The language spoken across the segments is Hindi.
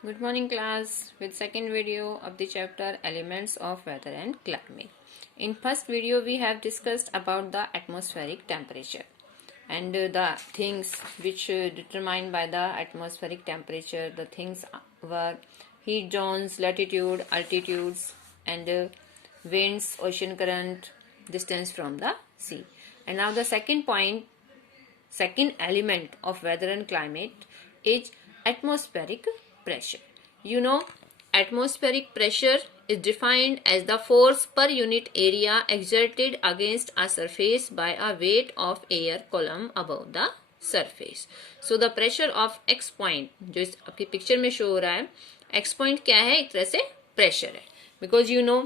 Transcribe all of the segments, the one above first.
Good morning class, with second video of the chapter Elements of Weather and Climate. In first video we have discussed about the atmospheric temperature and the things which determined by the atmospheric temperature. The things were heat zones, latitude, altitudes and winds, ocean current, distance from the sea. And now the second element of weather and climate is atmospheric pressure. You know, atmospheric pressure is defined as the force per unit area exerted against a surface by a weight of air column above the surface. So the pressure of X point, जो इस आपकी पिक्चर में शो हो रहा है, X point क्या है? एक तरह से प्रेशर है, because you know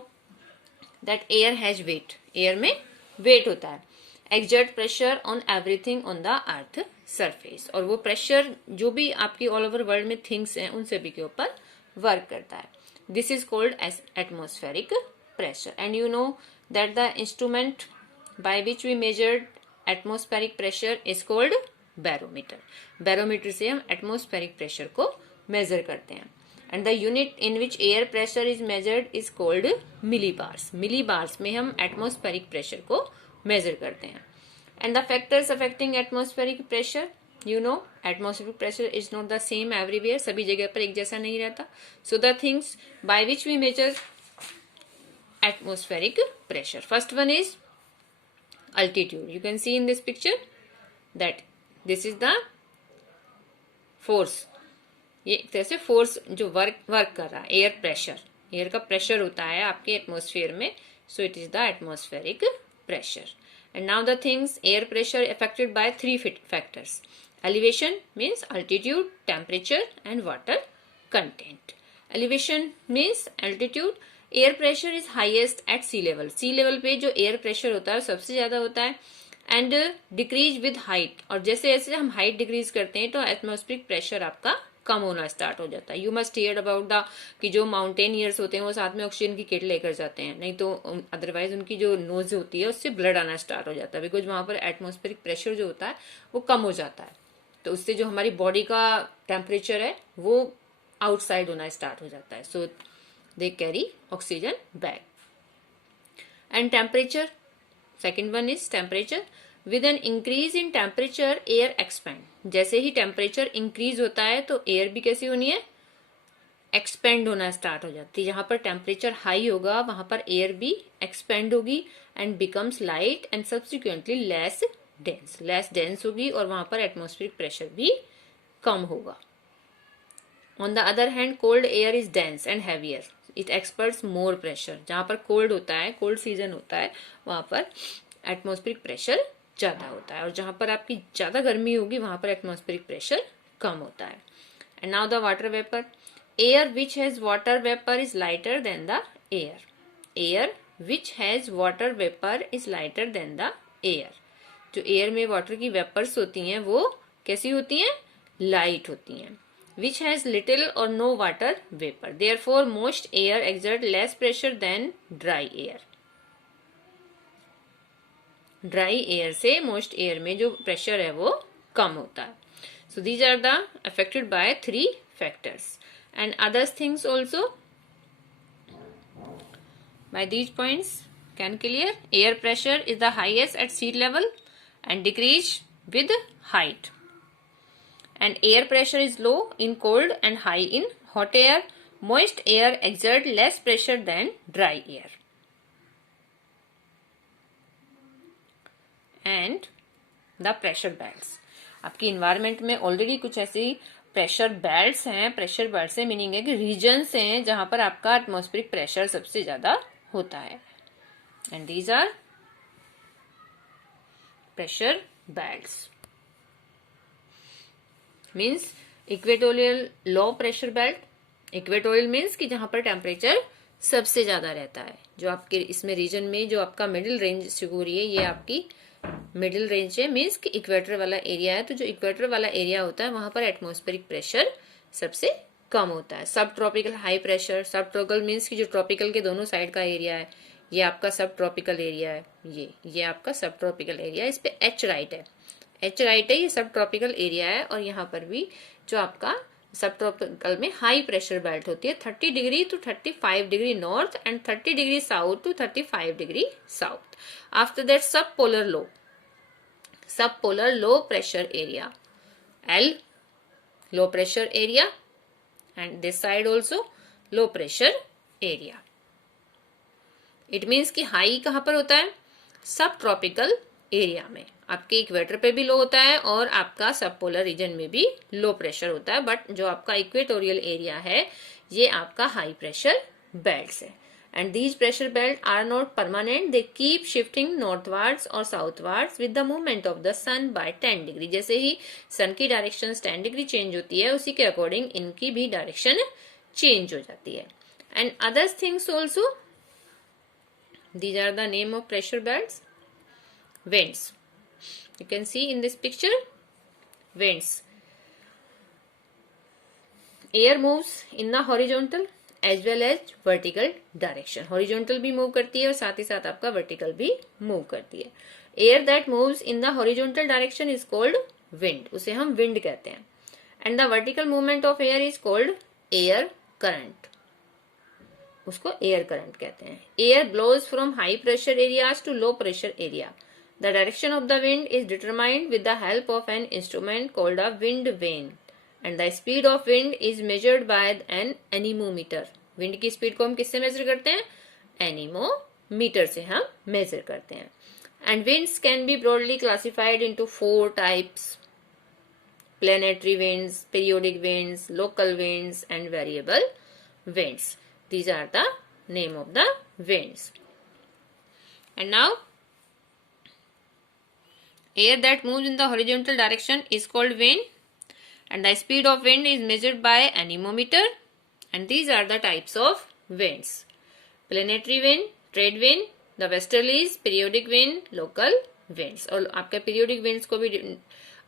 that air has weight. Air में वेट होता है. Exert pressure on everything on the earth surface, और वो प्रेशर जो भी आपकी ऑल ओवर वर्ल्ड में थिंग्स हैं उन सभी के ऊपर वर्क करता है. This is called as atmospheric pressure. And you know that the instrument by which we measured atmospheric pressure is called barometer. Barometer से हम एटमॉस्फेरिक प्रेशर को मेजर करते हैं. And the unit in which air pressure is measured is called millibars. Millibars में हम atmospheric pressure को measure करते हैं. And the factors affecting atmospheric pressure, you know, atmospheric pressure is not the same everywhere. सभी जगह पर एक जैसा नहीं रहता. So the things by which we measure atmospheric pressure. First one is altitude. You can see in this picture that this is the force. ये एक तरह से फोर्स जो वर्क कर रहा है, एयर प्रेशर, एयर का प्रेशर होता है आपके एटमॉस्फेयर में. So it is the atmospheric pressure. And now the things, air pressure affected by three factors. Elevation means altitude, temperature and water content. Elevation means altitude. Air pressure is highest at sea level. Sea level पे जो एयर प्रेशर होता है सबसे ज्यादा होता है. एंड डिक्रीज विद हाइट, और जैसे जैसे हम हाइट डिक्रीज करते हैं तो एटमॉस्फेरिक प्रेशर आपका कम होना स्टार्ट हो जाता है. You must here about the कि जो माउंटेनियर्स होते हैं वो साथ में ऑक्सीजन की किट लेकर जाते हैं, नहीं तो अदरवाइज उनकी जो नोज होती है उससे ब्लड आना स्टार्ट हो जाता है, बिकॉज वहां पर एटमॉस्फेरिक प्रेशर जो होता है वो कम हो जाता है. तो उससे जो हमारी बॉडी का टेम्परेचर है वो आउटसाइड होना स्टार्ट हो जाता है. So they carry oxygen back. And temperature, second one is temperature. With an increase in temperature air expand. जैसे ही टेम्परेचर इंक्रीज होता है तो एयर भी कैसी होनी है? एक्सपेंड होना स्टार्ट हो जाती है. जहां पर टेम्परेचर हाई होगा वहां पर एयर भी एक्सपेंड होगी and becomes light and subsequently less dense. Less dense होगी और वहां पर एटमॉस्फेरिक प्रेशर भी कम होगा. On the other hand cold air is dense and heavier. It experts more pressure. जहां पर कोल्ड होता है, कोल्ड सीजन होता है, वहां पर एटमॉस्फेरिक प्रेशर ज्यादा होता है, और जहां पर आपकी ज्यादा गर्मी होगी वहां पर एटमॉस्फेरिक प्रेशर कम होता है. And now the water vapour. Air which has water vapour is lighter than the air. Air which has water vapour is lighter than the air. जो एयर में वाटर की वेपर्स होती हैं वो कैसी होती हैं? लाइट होती हैं. विच हैज लिटिल और no water vapour. Therefore moist air exert less pressure than dry air. Dry air से मोस्ट एयर में जो प्रेशर है वो कम होता है. So these are the affected by three factors and others things also. By these points can clear. Air pressure is the highest at sea level and decrease with height. And air pressure is low in cold and high in hot air. Moist air exert less pressure than dry air. And the pressure belts. आपकी इन्वायरमेंट में ऑलरेडी कुछ ऐसी प्रेशर बेल्ट्स हैं. प्रेशर बेल्ट से मीनिंग है कि रीजन्स हैं जहां पर आपका एटमॉस्फेरिक प्रेशर सबसे ज्यादा होता है. And these are pressure belts. Means equatorial low pressure belt. Equatorial means कि जहां पर टेम्परेचर सबसे ज्यादा रहता है. जो आपके इसमें रीजन में जो आपका मिडिल रेंज शुरू हो रही है ये आपकी मिडिल रेंज है. मीन्स कि इक्वेटर वाला एरिया है. तो जो इक्वेटर वाला एरिया होता है वहां पर एटमॉस्फेरिक प्रेशर सबसे कम होता है. सब ट्रॉपिकल हाई प्रेशर. सब ट्रॉपिकल मीन्स कि जो ट्रॉपिकल के दोनों साइड का एरिया है ये आपका सब ट्रॉपिकल एरिया है. ये आपका सब ट्रॉपिकल एरिया है. इस पे एच राइट है. एच राइट है, ये सब ट्रॉपिकल एरिया है. और यहाँ पर भी जो आपका सब ट्रॉपिकल में हाई प्रेशर बेल्ट होती है 30 degree to 35 degree north and 30 degree south to 35 degree south. After that सब polar low pressure area, L low pressure area, and this side also low pressure area. It means कि हाई कहाँ पर होता है, सब ट्रॉपिकल एरिया में. आपके इक्वेटर पे भी लो होता है और आपका सब पोलर रीजन में भी लो प्रेशर होता है, बट जो आपका इक्वेटोरियल एरिया है ये आपका हाई प्रेशर बेल्ट्स है. And these pressure belts are not permanent. They keep shifting northwards or southwards with the movement of the sun by 10 degree. जैसे ही सन की डायरेक्शन 10 डिग्री चेंज होती है उसी के अकॉर्डिंग इनकी भी डायरेक्शन चेंज हो जाती है. And other things also. These are the name of pressure belts. Winds. You can see in this picture. Winds. Air moves in the horizontal as well as vertical direction. Horizontal भी मूव करती है और साथ ही साथ आपका वर्टिकल भी मूव करती है. Air that moves in the horizontal direction is called wind, उसे हम विंड कहते हैं. And the vertical movement of air is called air current, उसको एयर करंट कहते हैं. Air blows from high pressure areas to low pressure area. The direction of the wind is determined with the help of an instrument called a wind vane. And the speed of wind is measured by an anemometer. Wind की स्पीड को हम किससे मेजर करते हैं, एनीमोमीटर से हम मेजर करते हैं. And winds can be broadly classified into 4 types: planetary winds, periodic winds, local winds, and variable winds. These are the name of the winds. And now, air that moves in the horizontal direction is called wind. And the speed of wind is measured by anemometer. And these are the types of winds: planetary wind, trade wind, the westerlies, periodic wind, local winds. और आपके periodic winds को भी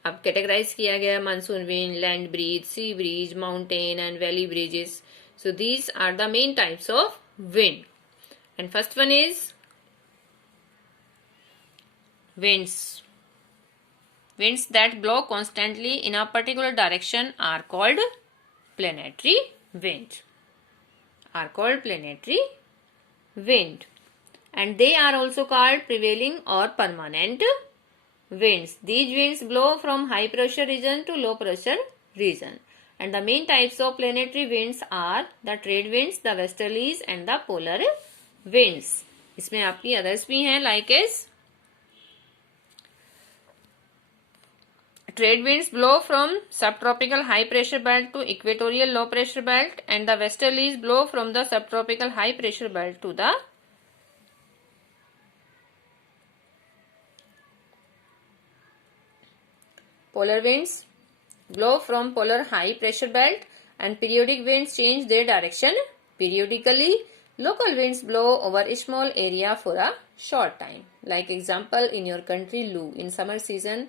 आप कैटेगराइज किया गया, monsoon wind, land breeze, sea breeze, mountain and valley bridges. So these are the main types of wind. And first one is winds. Winds that blow constantly in a particular direction are called planetary wind. And they are also called prevailing or permanent winds. These winds blow from high pressure region to low pressure region. And the main types of planetary winds are the trade winds, the westerlies, and the polar winds. इसमें आपकी others भी हैं like as trade winds blow from subtropical high pressure belt to equatorial low pressure belt, and the westerlies blow from the subtropical high pressure belt to the polar winds blow from polar high pressure belt, and periodic winds change their direction periodically. Local winds blow over a small area for a short time. Like example, in your country, Lu. In summer season,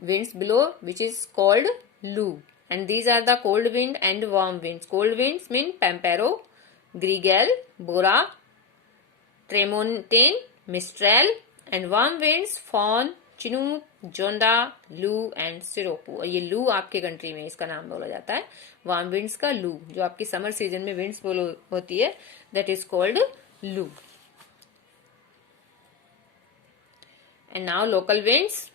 winds blow which is called Lu. And these are the cold wind and warm winds. Cold winds mean Pampero, Grigel, Bora, Tramontane, Mistral. And warm winds Fawn, Chinook, Jonda, Lu and Siropu. और ये लू आपके कंट्री में इसका नाम बोला जाता है, वार्म विंड्स का लू. जो आपकी समर सीजन में विंड्स बोलो होती है दैट इज कॉल्ड लू. And now local winds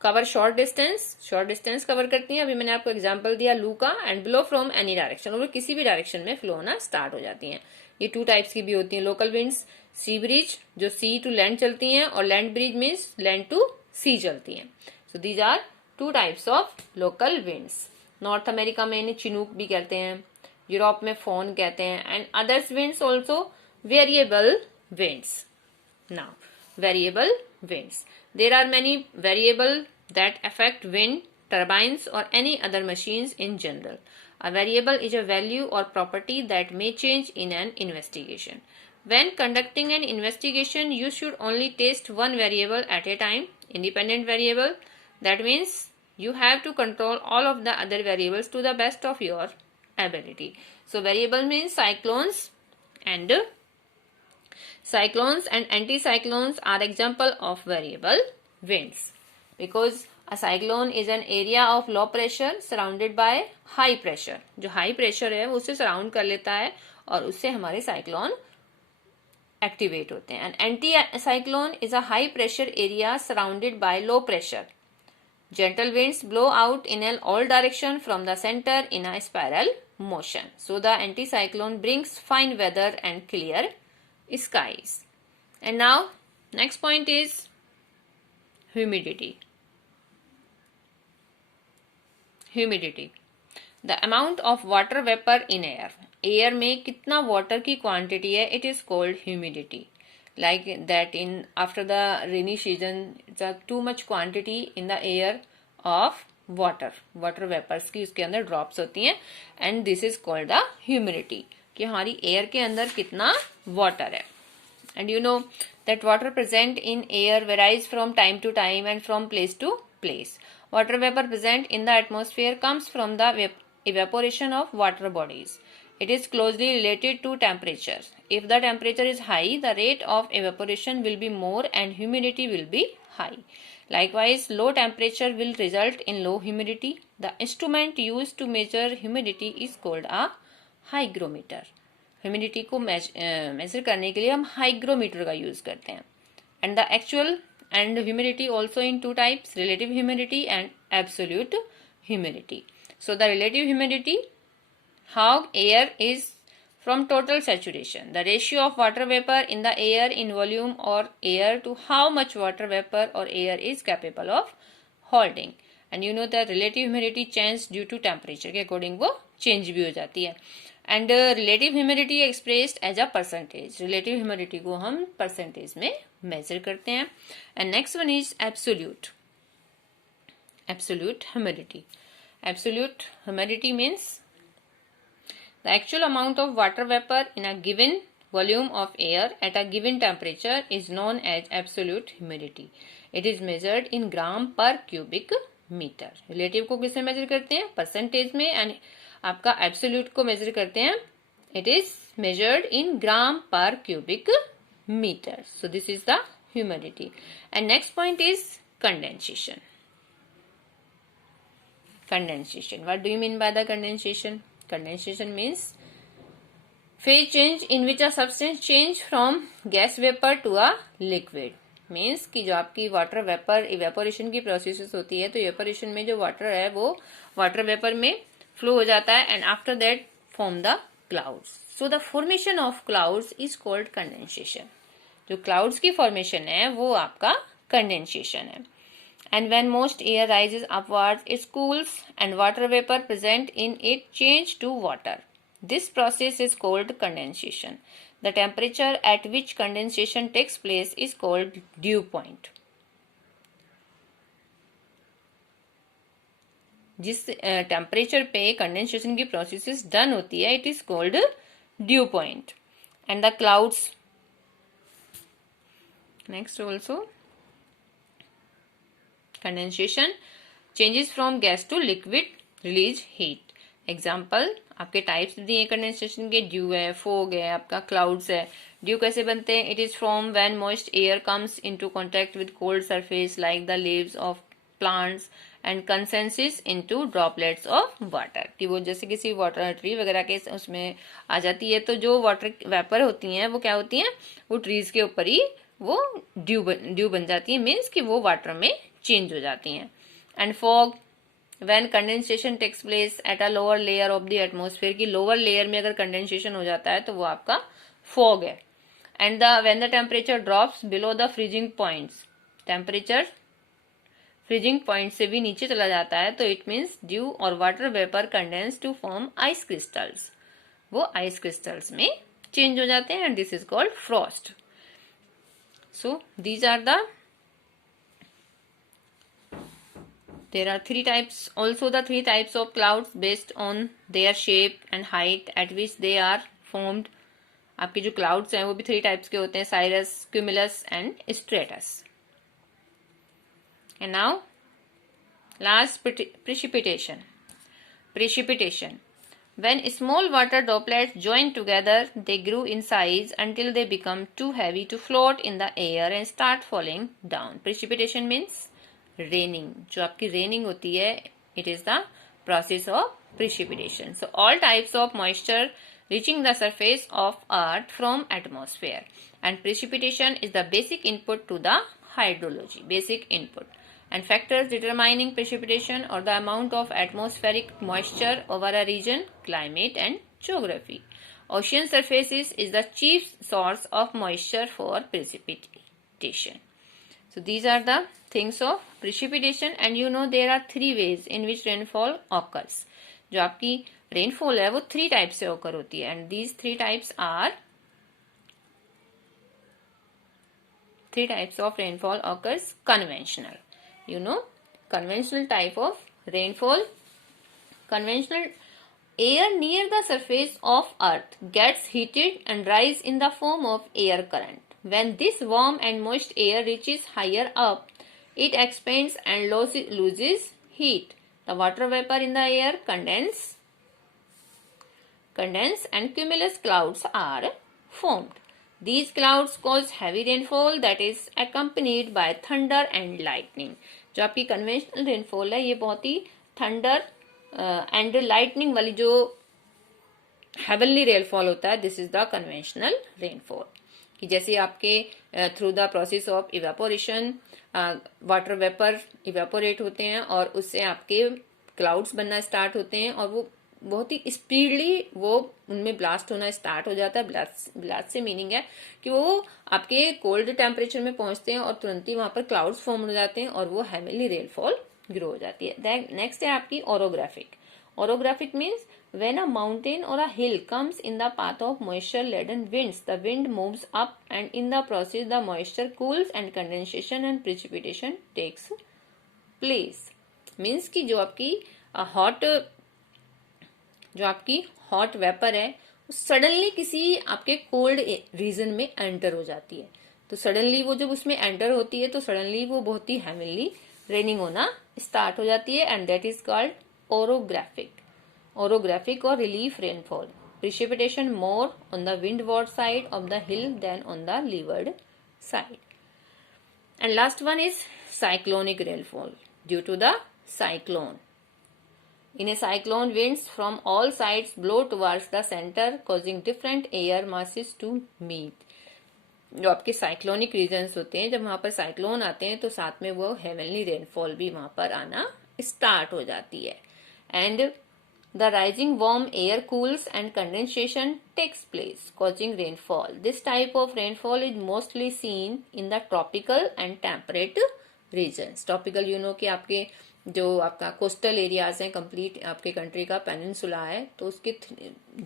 cover short distance cover करती हैं. अभी मैंने आपको एग्जांपल दिया लू का. And blow from any direction, और वो किसी भी डायरेक्शन में फ्लो होना स्टार्ट हो जाती हैं. ये 2 टाइप्स की भी होती हैं. लोकल विंड्स सी ब्रिज, जो सी टू लैंड चलती हैं, और land breeze means land to sea चलती हैं. So these are 2 types of local winds. North America में इन्हें चिनूक भी कहते हैं, यूरोप में फोन कहते हैं. And others winds also variable winds. Now variable winds. There are many variables that affect wind turbines or any other machines in general. A variable is a value or property that may change in an investigation. When conducting an investigation, you should only test one variable at a time. Independent variable. That means you have to control all of the other variables to the best of your ability. So variable means cyclones and anticyclones are example of variable winds, because A cyclone is an area of low pressure surrounded by high pressure. जो high pressure है वो उसे surround कर लेता है और उससे हमारे cyclone activate होते हैं. An anticyclone is a high pressure area surrounded by low pressure. Gentle winds blow out in all direction from the center in a spiral motion. So the anticyclone brings fine weather and clear skies. And now next point is humidity. Humidity, the amount of water vapor in air. Air में कितना water की quantity है, it is called humidity. Like that in after the rainy season, the too much quantity in the air of water vapors की उसके अंदर drops होती हैं, and this is called the humidity, कि हमारी air के अंदर कितना water है. And you know that water present in air varies from time to time and from place to place. Water vapor present in the atmosphere comes from the evaporation of water bodies. It is closely related to temperature. If the temperature is high, the rate of evaporation will be more and humidity will be high. Likewise, low temperature will result in low humidity. The instrument used to measure humidity is called a hygrometer. Humidity को मेजर करने के लिए हम हाइग्रोमीटर का यूज करते हैं. And the actual and humidity also in two types, relative humidity and absolute humidity. So the relative humidity, how air is from total saturation, the ratio of water vapor in the air in volume or air to how much water vapor or air is capable of holding. And you know that relative humidity change due to temperature के according वो change भी हो जाती है. And relative humidity expressed as a percentage. Relative humidity को हम percentage में measure करते हैं. And next one is absolute. Absolute humidity. Absolute humidity means the actual amount of water vapor in a given volume of air at a given temperature is known as absolute humidity. It is measured in gram per cubic meter. Relative को किसमें measure करते हैं? Percentage में. And आपका एब्सोल्यूट को मेजर करते हैं, it is measured in gram per cubic metre. So this is the humidity. And next point is condensation. Condensation, what do you mean by the condensation? Condensation means phase change in which a substance change from gas vapour to a liquid. Means कि जो आपकी वाटर वेपर इवेपोरेशन की प्रोसेस होती है, तो इवेपोरेशन में जो वाटर है वो वाटर वेपर में फ्लो हो जाता है and after that form the clouds. So the formation of clouds is called condensation. जो क्लाउड्स की फॉर्मेशन है वो आपका कंडेंसेशन है. And when moist air rises upwards it cools and water vapour present in it change to water. This process is called condensation. The temperature at which condensation takes place is called dew point. जिस टेम्परेचर पे कंडेंसेशन की प्रोसेस डन होती है, it is called dew point. And the clouds next also condensation changes from gas to liquid release heat. Example आपके टाइप्स दिए कंडेंसेशन के, ड्यू है, फोग है, आपका क्लाउड्स है. ड्यू कैसे बनते हैं? It is from when moist air comes into contact with cold surface like the leaves of plants and condenses into droplets of water. कि वो जैसे किसी वाटर ट्री वगैरह के उसमें आ जाती है, तो जो वाटर वेपर होती हैं वो क्या होती हैं, वो ट्रीज के ऊपर ही वो ड्यू बन जाती है. मीन्स कि वो वाटर में चेंज हो जाती हैं. And fog when condensation takes place at a lower layer of the atmosphere. की लोअर लेयर में अगर कंडेंसेशन हो जाता है तो वो आपका फॉग है. And when the temperature drops below the freezing points, temperature freezing point से भी नीचे चला जाता है, तो इट मीन्स ड्यू और water vapour condense to form ice crystals. वो आइस क्रिस्टल्स में चेंज हो जाते हैं and this is called frost. So these are the there are three types, also the three types of clouds based on their shape and height at which they are formed. आपके जो clouds हैं वो भी three types के होते हैं, cirrus, cumulus and stratus. And now last, precipitation. Precipitation, when small water droplets join together, they grew in size until they become too heavy to float in the air and start falling down. Precipitation means raining, जो आपकी रेनिंग होती है, it is the process of precipitation. So all types of moisture reaching the surface of earth from atmosphere, and precipitation is the basic input to the hydrology, basic input, and factors determining precipitation or the amount of atmospheric moisture over a region, climate and geography. Ocean surfaces is the chief source of moisture for precipitation. So these are the things of precipitation, and you know there are three ways in which rainfall occurs. जो आपकी रेनफॉल है वो 3 टाइप से ओकर होती है, and these 3 types are 3 types of rainfall occurs conventional. You know, conventional type of rainfall. Conventional air near the surface of earth gets heated and rise in the form of air current. When this warm and moist air reaches higher up, it expands and loses heat. The water vapor in the air condense and cumulus clouds are formed. These clouds cause heavy rainfall that is accompanied by thunder and lightning. जो आपकी conventional rainfall है ये बहुत ही thunder and lightning वाली जो heavenly rainfall होता है, this is the conventional rainfall. कि जैसे आपके through the process of evaporation water vapour evaporate होते हैं और उससे आपके क्लाउड्स बनना स्टार्ट होते हैं और वो बहुत ही स्पीडली वो उनमें ब्लास्ट होना स्टार्ट हो जाता है. ब्लास्ट से मीनिंग है कि वो आपके कोल्ड टेम्परेचर में पहुंचते हैं और तुरंत ही वहां पर क्लाउड्स फॉर्म हो जाते हैं और वो हेविली रेनफॉल ग्रो हो जाती है. नेक्स्ट है आपकी orographic. Orographic means when a mountain or a hill comes in the path of moisture-laden winds, the wind moves up and in the process the moisture cools and condensation and precipitation takes place. Means कि जो आपकी hot vapor है सडनली किसी आपके कोल्ड रीजन में एंटर हो जाती है. तो सडनली वो जब उसमें एंटर होती है तो सडनली वो बहुत ही हेविली रेनिंग होना स्टार्ट हो जाती है, and that is called orographic or relief rainfall. Precipitation more on the windward side of the hill than on the leeward side. And last one is cyclonic rainfall due to the cyclone. In a cyclone, winds from all sides blow towards the center causing different air masses to meet. जो आपके साइक्लोनिक रीजन्स होते हैं, जब वहां पर साइक्लोन आते हैं तो साथ में वो हेवनली रेनफॉल भी वहां पर आना स्टार्ट हो जाती है, and the rising warm air cools and condensation takes place causing rainfall. This type of rainfall is mostly seen in the tropical and temperate regions. Tropical you know कि आपके जो आपका कोस्टल एरियाज हैं, कंप्लीट आपके कंट्री का पेनिनसुला है, तो उसके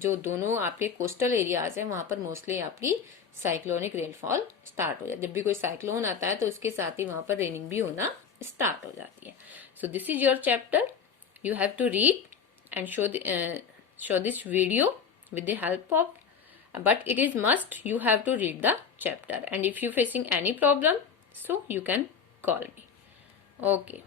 जो दोनों आपके कोस्टल एरियाज हैं वहां पर मोस्टली आपकी साइक्लोनिक रेनफॉल स्टार्ट हो जाती है. जब भी कोई साइक्लोन आता है तो उसके साथ ही वहां पर रेनिंग भी होना स्टार्ट हो जाती है. सो this is your chapter. You have to read and show this video with the help of, but it is must you have to read the chapter, and if you facing any problem so you can call me. Okay.